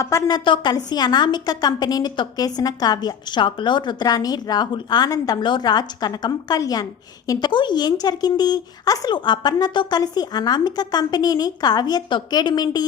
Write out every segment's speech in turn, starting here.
అపర్ణతో కలిసి అనామిక కంపెనీని తొక్కేసిన కావ్య. షాక్లో రుద్రాని రాహుల్ ఆనందంలో రాజ్ కనకం కళ్యాణ్. ఇంతకు ఏం జరిగింది? అసలు అపర్ణతో కలిసి అనామిక కంపెనీని కావ్య తొక్కేయడమేంటి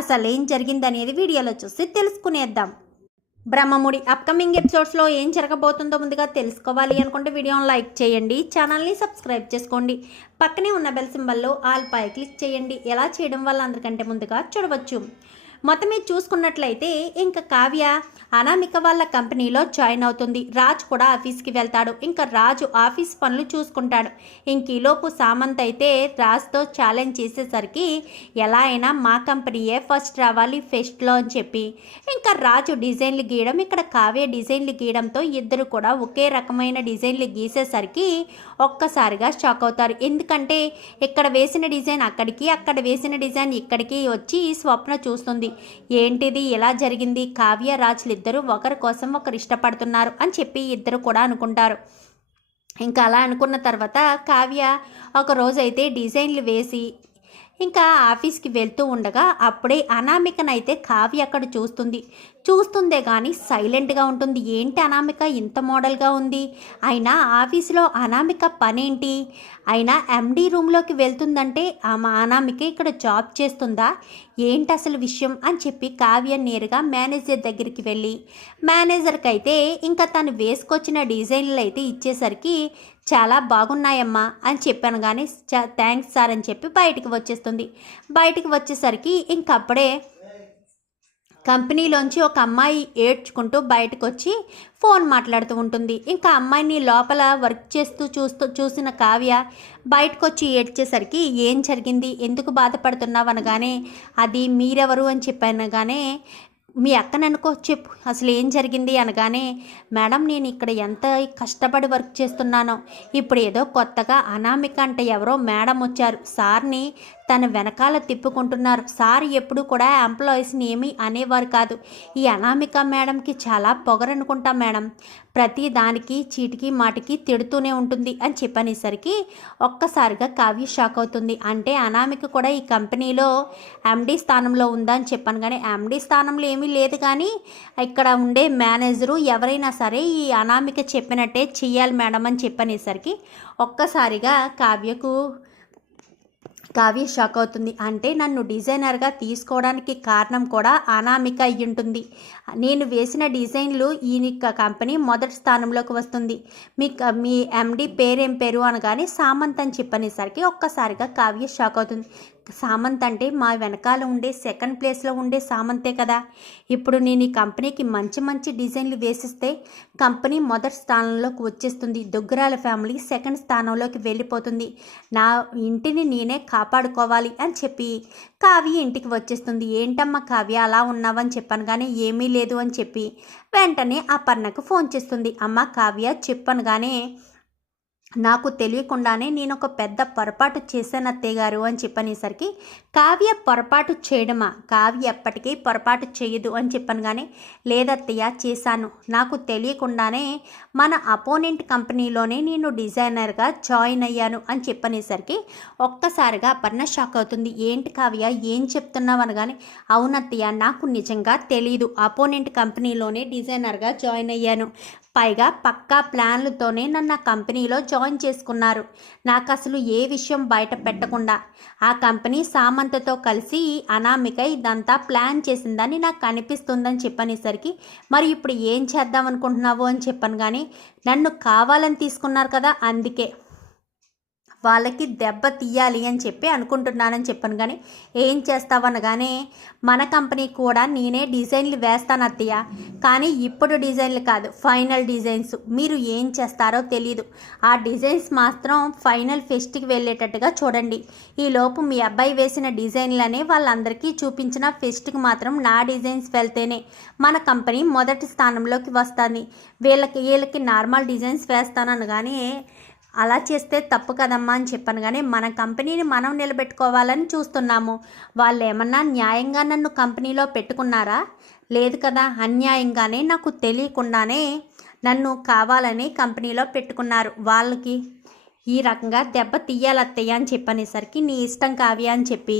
అసలు ఏం జరిగిందనేది వీడియోలో చూసి తెలుసుకునేద్దాం. బ్రహ్మముడి అప్కమింగ్ ఎపిసోడ్స్లో ఏం జరగబోతుందో ముందుగా తెలుసుకోవాలి అనుకుంటే వీడియోని లైక్ చేయండి ఛానల్ని సబ్స్క్రైబ్ చేసుకోండి. పక్కనే ఉన్న బెల్ సింబల్లో ఆల్ పై క్లిక్ చేయండి. ఎలా చేయడం వల్ల అందరికంటే ముందుగా చూడవచ్చు. మొత్తం మీద చూసుకున్నట్లయితే ఇంకా కావ్య అనామిక వాళ్ళ కంపెనీలో జాయిన్ అవుతుంది. రాజ్ కూడా ఆఫీస్కి వెళ్తాడు. ఇంకా రాజు ఆఫీస్ పనులు చూసుకుంటాడు. ఇంక ఈలోపు సామంత్ అయితే రాజ్తో ఛాలెంజ్ చేసేసరికి ఎలా అయినా మా కంపెనీయే ఫస్ట్ రావాలి ఫెస్ట్లో అని చెప్పి. ఇంకా రాజు డిజైన్లు గీయడం ఇక్కడ కావ్య డిజైన్లు గీయడంతో ఇద్దరు కూడా ఒకే రకమైన డిజైన్లు గీసేసరికి ఒక్కసారిగా షాక్ అవుతారు. ఎందుకంటే ఇక్కడ వేసిన డిజైన్ అక్కడికి అక్కడ వేసిన డిజైన్ ఇక్కడికి వచ్చి స్వప్న చూస్తుంది. ఏంటిది? ఎలా జరిగింది? కావ్య రాజులు ఇద్దరు ఒకరి కోసం ఒకరు ఇష్టపడుతున్నారు అని చెప్పి ఇద్దరు కూడా అనుకుంటారు. ఇంకా అలా అనుకున్న తర్వాత కావ్య ఒక రోజైతే డిజైన్లు వేసి ఇంకా ఆఫీస్కి వెళ్తూ ఉండగా అప్పుడే అనామికనైతే కావ్య అక్కడ చూస్తుంది. చూస్తుందే కానీ సైలెంట్గా ఉంటుంది. ఏంటి అనామిక? ఇంత మోడల్గా ఉంది. అయినా ఆఫీస్లో అనామిక పనేంటి? అయినా ఎండీ రూమ్లోకి వెళ్తుందంటే ఆమె అనామిక ఇక్కడ జాబ్ చేస్తుందా? ఏంటి అసలు విషయం అని చెప్పి కావ్య నేరుగా మేనేజర్ దగ్గరికి వెళ్ళి మేనేజర్కి అయితే ఇంకా తను వేసుకొచ్చిన డిజైన్లు అయితే ఇచ్చేసరికి చాలా బాగున్నాయమ్మా అని చెప్పాను కానీ థ్యాంక్స్ సార్ అని చెప్పి బయటికి వచ్చేస్తుంది. బయటికి వచ్చేసరికి ఇంకప్పుడే కంపెనీలోంచి ఒక అమ్మాయి ఏడ్చుకుంటూ బయటకు వచ్చి ఫోన్ మాట్లాడుతూ ఉంటుంది. ఇంకా అమ్మాయిని లోపల వర్క్ చేస్తూ చూస్తూ చూసిన కావ్య బయటకు వచ్చి ఏడ్చేసరికి ఏం జరిగింది? ఎందుకు బాధపడుతున్నావు అనగానే అది మీరెవరు అని చెప్పనగానే మీ అక్కననుకో చెప్పు అసలు ఏం జరిగింది అనగానే మేడం నేను ఇక్కడ ఎంత కష్టపడి వర్క్ చేస్తున్నానో ఇప్పుడు ఏదో కొత్తగా అనామిక అంటే ఎవరో మేడం వచ్చారు. సార్ని తన వెనకాల తిప్పుకుంటున్నారు. సార్ ఎప్పుడు కూడా ఎంప్లాయీస్ని ఏమీ అనేవారు కాదు. ఈ అనామిక మేడంకి చాలా పొగరనుకుంటా మేడం. ప్రతి దానికి చీటికి మాటికి తిడుతూనే ఉంటుంది అని చెప్పనేసరికి ఒక్కసారిగా కావ్య షాక్ అవుతుంది. అంటే అనామిక కూడా ఈ కంపెనీలో ఎండీ స్థానంలో ఉందని చెప్పాను కానీ ఎండీ స్థానంలో ఏమీ లేదు కానీ ఇక్కడ ఉండే మేనేజరు ఎవరైనా సరే ఈ అనామిక చెప్పినట్టే చెయ్యాలి మేడం అని చెప్పనేసరికి ఒక్కసారిగా కావ్యకు కావ్య షాక్ అవుతుంది. అంటే నన్ను డిజైనర్గా తీసుకోవడానికి కారణం కూడా అనామిక అయి ఉంటుంది నేను వేసిన డిజైన్లు ఈ కంపెనీ మొదటి స్థానంలోకి వస్తుంది. మీ మీ ఎండి పేరేం పేరు అనగానే సామంత్ అని చెప్పనేసరికి ఒక్కసారిగా కావ్య షాక్ అవుతుంది. సామంత్ అంటే మా వెనకాల ఉండే సెకండ్ ప్లేస్లో ఉండే సామంతే కదా. ఇప్పుడు నేను ఈ కంపెనీకి మంచి మంచి డిజైన్లు వేసిస్తే కంపెనీ మొదటి స్థానంలోకి వచ్చేస్తుంది. దుగ్గరాల ఫ్యామిలీ సెకండ్ స్థానంలోకి వెళ్ళిపోతుంది. నా ఇంటిని నేనే కాపాడుకోవాలి అని చెప్పి కావ్య ఇంటికి వచ్చేస్తుంది. ఏంటమ్మా కావ్య అలా ఉన్నావని చెప్పాను కానీ ఏమీ లేదు అని చెప్పి వెంటనే అపర్ణకు ఫోన్ చేస్తుంది. అమ్మ కావ్య చెప్పనగానే నాకు తెలియకుండానే నేను ఒక పెద్ద పొరపాటు చేశాను అత్తయ్య గారు అని చెప్పనేసరికి కావ్య పొరపాటు చేయడమా? కావ్య ఎప్పటికీ పొరపాటు చేయదు అని చెప్పాను కానీ లేదత్తయ్య చేశాను. నాకు తెలియకుండానే మన అపోనెంట్ కంపెనీలోనే నేను డిజైనర్గా జాయిన్ అయ్యాను అని చెప్పనేసరికి ఒక్కసారిగా అపర్ణ షాక్ అవుతుంది. ఏంటి కావ్య? ఏం చెప్తున్నావు? అనగానే అవునత్తయ్య నాకు నిజంగా తెలీదు. అపోనెంట్ కంపెనీలోనే డిజైనర్గా జాయిన్ అయ్యాను. పైగా పక్కా ప్లాన్లతోనే నన్ను కంపెనీలో జాయిన్ చేసుకున్నారు. నాకు అసలు ఏ విషయం బయట పెట్టకుండా. ఆ కంపెనీ సామంతతో కలిసి అనామిక ఇదంతా ప్లాన్ చేసిందని నాకు అనిపిస్తుందని చెప్పనేసరికి మరి ఇప్పుడు ఏం చేద్దాం అనుకుంటున్నావు? అని చెప్పాను కానీ నన్ను కావాలని తీసుకున్నారు కదా అందుకే. వాళ్ళకి దెబ్బ తీయాలి అని చెప్పి అనుకుంటున్నానని చెప్పాను కానీ ఏం చేస్తావనగానే మన కంపెనీ కూడా నేనే డిజైన్లు వేస్తాను అత్తయ్య. కానీ ఇప్పుడు డిజైన్లు కాదు ఫైనల్ డిజైన్స్. మీరు ఏం చేస్తారో తెలియదు ఆ డిజైన్స్ మాత్రం ఫైనల్ ఫెస్ట్కి వెళ్ళేటట్టుగా చూడండి. ఈ లోపు మీ అబ్బాయి వేసిన డిజైన్లనే వాళ్ళందరికీ చూపించిన ఫెస్ట్కి మాత్రం నా డిజైన్స్ వెళ్తేనే మన కంపెనీ మొదటి స్థానంలోకి వస్తుంది. వీళ్ళకి వీళ్ళకి నార్మల్ డిజైన్స్ వేస్తాననగానే అలా చేస్తే తప్పు కదమ్మా అని చెప్పాను. కానీ మన కంపెనీని మనం నిలబెట్టుకోవాలని చూస్తున్నాము. వాళ్ళు ఏమన్నా న్యాయంగా నన్ను కంపెనీలో పెట్టుకున్నారా? లేదు కదా అన్యాయంగానే నాకు తెలియకుండానే నన్ను కావాలని కంపెనీలో పెట్టుకున్నారు. వాళ్ళకి ఈ రకంగా దెబ్బ తీయాలత్తయ్య అని చెప్పనేసరికి నీ ఇష్టం కావ్య అని చెప్పి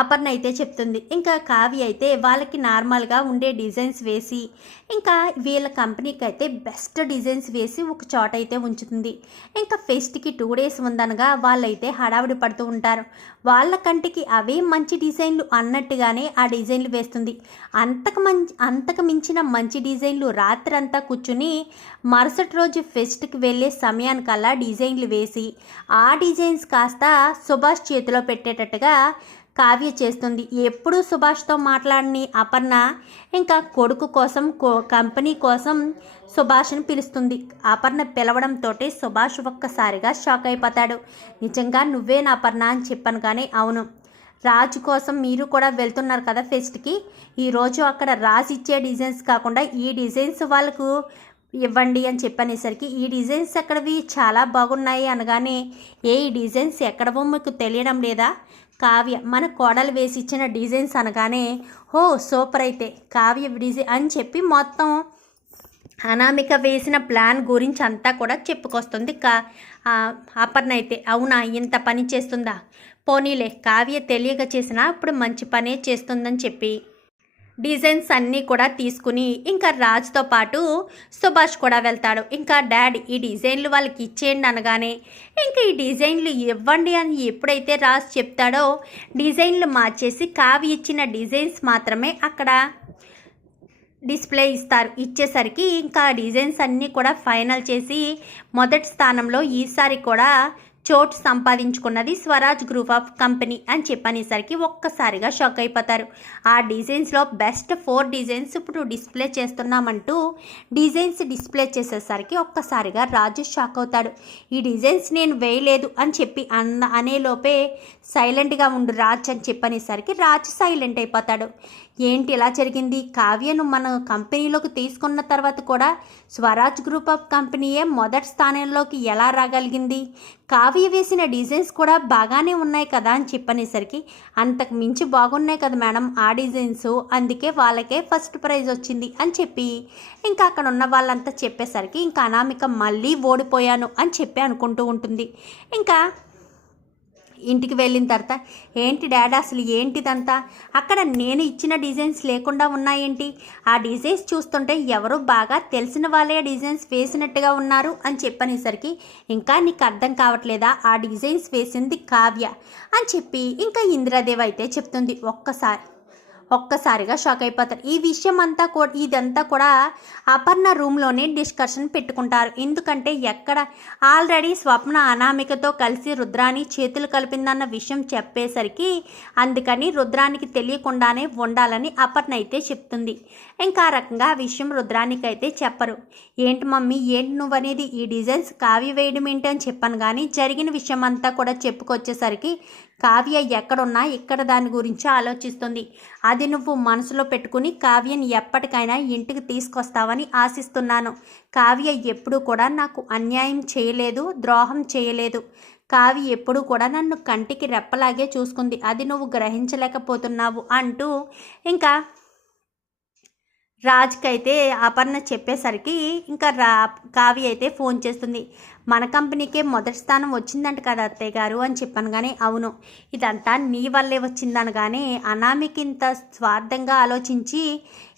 అపర్ణ అయితే చెప్తుంది. ఇంకా కావ్య అయితే వాళ్ళకి నార్మల్గా ఉండే డిజైన్స్ వేసి ఇంకా వీళ్ళ కంపెనీకి అయితే బెస్ట్ డిజైన్స్ వేసి ఒక చోట అయితే ఉంచుతుంది. ఇంకా ఫెస్ట్కి టూ డేస్ ఉందనగా వాళ్ళైతే హడావిడి పడుతూ ఉంటారు. వాళ్ళ కంటికి అవే మంచి డిజైన్లు అన్నట్టుగానే ఆ డిజైన్లు వేస్తుంది. అంతకు మంచి అంతకు మించిన మంచి డిజైన్లు రాత్రంతా కూర్చుని మరుసటి రోజు ఫెస్ట్కి వెళ్ళే సమయానికల్లా డిజైన్లు వేసి ఆ డిజైన్స్ కాస్త సుభాష్ చేతిలో పెట్టేటట్టుగా కావ్య చేస్తుంది. ఎప్పుడూ సుభాష్తో మాట్లాడని అపర్ణ ఇంకా కొడుకు కోసం కో కంపెనీ కోసం సుభాష్ని పిలుస్తుంది. అపర్ణ పిలవడంతో సుభాష్ ఒక్కసారిగా షాక్ అయిపోతాడు. నిజంగా నువ్వే నా అపర్ణ అని చెప్పాను కానీ అవును. రాజు కోసం మీరు కూడా వెళ్తున్నారు కదా ఫెస్ట్కి. ఈరోజు అక్కడ రాజు ఇచ్చే డిజైన్స్ కాకుండా ఈ డిజైన్స్ వాళ్ళకు ఇవ్వండి అని చెప్పనేసరికి ఈ డిజైన్స్ ఎక్కడవి? చాలా బాగున్నాయి అనగానే ఏ ఈ డిజైన్స్ ఎక్కడవో మీకు తెలియడం లేదా? కావ్య మన కోడలు వేసి ఇచ్చిన డిజైన్స్ అనగానే హో సూపర్ అయితే కావ్య డిజైన్ అని చెప్పి మొత్తం అనామిక వేసిన ప్లాన్ గురించి అంతా కూడా చెప్పుకొస్తుంది కా అపర్ణ అయితే అవునా ఇంత పని చేస్తుందా? పోనీలే కావ్య తెలియక చేసినా ఇప్పుడు మంచి పనే చేస్తుందని చెప్పి డిజైన్స్ అన్నీ కూడా తీసుకుని ఇంకా రాజ్తో పాటు సుభాష్ కూడా వెళ్తాడు. ఇంకా డాడీ ఈ డిజైన్లు వాళ్ళకి ఇచ్చేయండి అనగానే ఇంకా ఈ డిజైన్లు ఇవ్వండి అని ఎప్పుడైతే రాజ్ చెప్తాడో డిజైన్లు మార్చేసి కావి ఇచ్చిన డిజైన్స్ మాత్రమే అక్కడ డిస్ప్లే ఇస్తారు. ఇచ్చేసరికి ఇంకా డిజైన్స్ అన్నీ కూడా ఫైనల్ చేసి మొదటి స్థానంలో ఈసారి కూడా చోటు సంపాదించుకున్నది స్వరాజ్ గ్రూప్ ఆఫ్ కంపెనీ అని చెప్పనేసరికి ఒక్కసారిగా షాక్ అయిపోతారు. ఆ డిజైన్స్లో బెస్ట్ ఫోర్ డిజైన్స్ ఇప్పుడు డిస్ప్లే చేస్తున్నామంటూ డిజైన్స్ డిస్ప్లే చేసేసరికి ఒక్కసారిగా రాజు షాక్ అవుతాడు. ఈ డిజైన్స్ నేను వేయలేదు అని చెప్పి అన్న అనేలోపే సైలెంట్గా ఉండు రాజ్ అని చెప్పనేసరికి రాజు సైలెంట్ అయిపోతాడు. ఏంటి ఇలా జరిగింది? కావ్యను మన కంపెనీలోకి తీసుకున్న తర్వాత కూడా స్వరాజ్ గ్రూప్ ఆఫ్ కంపెనీయే మొదటి స్థానంలోకి ఎలా రాగలిగింది? కావ్య వేసిన డిజైన్స్ కూడా బాగానే ఉన్నాయి కదా అని చెప్పనేసరికి అంతకు మించి బాగున్నాయి కదా మేడం ఆ డిజైన్స్? అందుకే వాళ్ళకే ఫస్ట్ ప్రైజ్ వచ్చింది అని చెప్పి ఇంకా అక్కడ ఉన్న వాళ్ళంతా చెప్పేసరికి ఇంకా అనామిక మళ్ళీ ఓడిపోయాను అని చెప్పి అనుకుంటూ ఉంటుంది. ఇంకా ఇంటికి వెళ్ళిన తర్వాత ఏంటి డాడీ అసలు ఏంటిదంతా? అక్కడ నేను ఇచ్చిన డిజైన్స్ లేకుండా ఉన్నాయేంటి? ఆ డిజైన్స్ చూస్తుంటే ఎవరో బాగా తెలిసిన వాళ్ళే డిజైన్స్ వేసినట్టుగా ఉన్నారు అని చెప్పనేసరికి ఇంకా నీకు అర్థం కావట్లేదా? ఆ డిజైన్స్ వేసింది కావ్య అని చెప్పి ఇంకా ఇందిరాదేవి అయితే చెప్తుంది ఒక్కసారి. ఒక్కసారిగా షాక్ అయిపోతారు. ఈ విషయం అంతా కూడా ఇదంతా కూడా అపర్ణ రూమ్లోనే డిస్కషన్ పెట్టుకుంటారు. ఎందుకంటే ఎక్కడ ఆల్రెడీ స్వప్న అనామికతో కలిసి రుద్రాని చేతులు కలిపిందన్న విషయం చెప్పేసరికి అందుకని రుద్రానికి తెలియకుండానే ఉండాలని అపర్ణ అయితే చెప్తుంది. ఇంకా రకంగా ఆ విషయం రుద్రానికి అయితే చెప్పరు. ఏంటి మమ్మీ ఏంటి నువ్వనేది? ఈ డిజైన్స్ కావ్య వేయడం ఏంటి అని చెప్పాను కానీ జరిగిన విషయం అంతా కూడా చెప్పుకొచ్చేసరికి కావ్య ఎక్కడున్నా ఇక్కడ దాని గురించి ఆలోచిస్తుంది. అది నువ్వు మనసులో పెట్టుకుని కావ్యని ఎప్పటికైనా ఇంటికి తీసుకొస్తావని ఆశిస్తున్నాను. కావ్య ఎప్పుడూ కూడా నాకు అన్యాయం చేయలేదు ద్రోహం చేయలేదు. కావి ఎప్పుడూ కూడా నన్ను కంటికి రెప్పలాగే చూసుకుంది. అది నువ్వు గ్రహించలేకపోతున్నావు అంటూ ఇంకా రాజ్కి అయితే అపర్ణ చెప్పేసరికి ఇంకా రా కావ్య అయితే ఫోన్ చేస్తుంది. మన కంపెనీకే మొదటి స్థానం వచ్చిందంట కదా అత్తయ్య గారు అని చెప్పాను కానీ అవును. ఇదంతా నీ వల్లే వచ్చిందనగానే అనామికి ఇంత స్వార్థంగా ఆలోచించి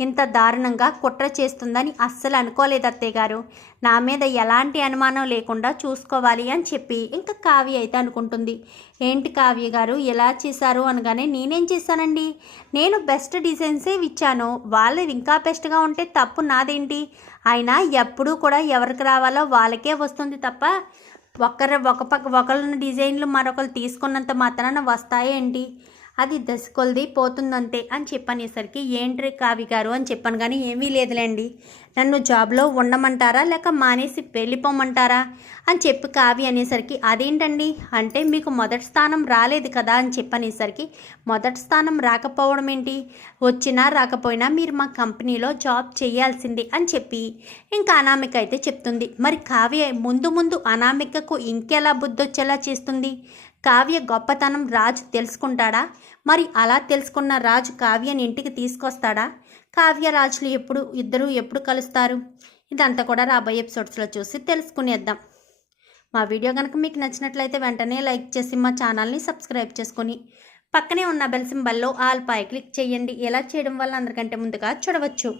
ఇంత దారుణంగా కుట్ర చేస్తుందని అస్సలు అనుకోలేదు అత్తయ్య గారు. నా మీద ఎలాంటి అనుమానం లేకుండా చూసుకోవాలి అని చెప్పి ఇంకా కావ్య అయితే అనుకుంటుంది. ఏంటి కావ్య గారు ఎలా చేశారు అనగానే నేనేం చేశానండి? నేను బెస్ట్ డిజైన్సే ఇచ్చాను. వాళ్ళు ఇంకా బెస్ట్గా ఉంటే తప్పు నాదేంటి? అయినా ఎప్పుడూ కూడా ఎవరికి రావాలో వాళ్ళకే వస్తుంది తప్ప ఒకరు ఒక పక్క ఒకళ్ళ డిజైన్లు మరొకరు తీసుకున్నంత మాత్రాన వస్తాయేంటి? అది దశకొలది పోతుందంతే అని చెప్పనేసరికి ఏంటి కావి గారు అని చెప్పాను. కానీ ఏమీ లేదులేండి. నన్ను జాబ్లో ఉండమంటారా? లేక మానేసి వెళ్ళిపోమంటారా? అని చెప్పి కావి అనేసరికి అదేంటండి? అంటే మీకు మొదటి స్థానం రాలేదు కదా? అని చెప్పనేసరికి మొదటి స్థానం రాకపోవడం ఏంటి? వచ్చినా రాకపోయినా మీరు మా కంపెనీలో జాబ్ చేయాల్సింది అని చెప్పి ఇంకా అనామిక అయితే చెప్తుంది. మరి కావ్య ముందు ముందు అనామికకు ఇంకెలా బుద్ధొచ్చేలా చేస్తుంది? కావ్య గొప్పతనం రాజు తెలుసుకుంటాడా? మరి అలా తెలుసుకున్న రాజు కావ్యని ఇంటికి తీసుకొస్తాడా? కావ్య రాజులు ఎప్పుడు ఇద్దరు ఎప్పుడు కలుస్తారు? ఇదంతా కూడా రాబోయే ఎపిసోడ్స్లో చూసి తెలుసుకునేద్దాం. మా వీడియో కనుక మీకు నచ్చినట్లయితే వెంటనే లైక్ చేసి మా ఛానల్ని సబ్స్క్రైబ్ చేసుకొని పక్కనే ఉన్న బెల్ సింబల్లో ఆల్ పై క్లిక్ చేయండి. ఇలా చేయడం వల్ల అందరికంటే ముందుగా చూడవచ్చు.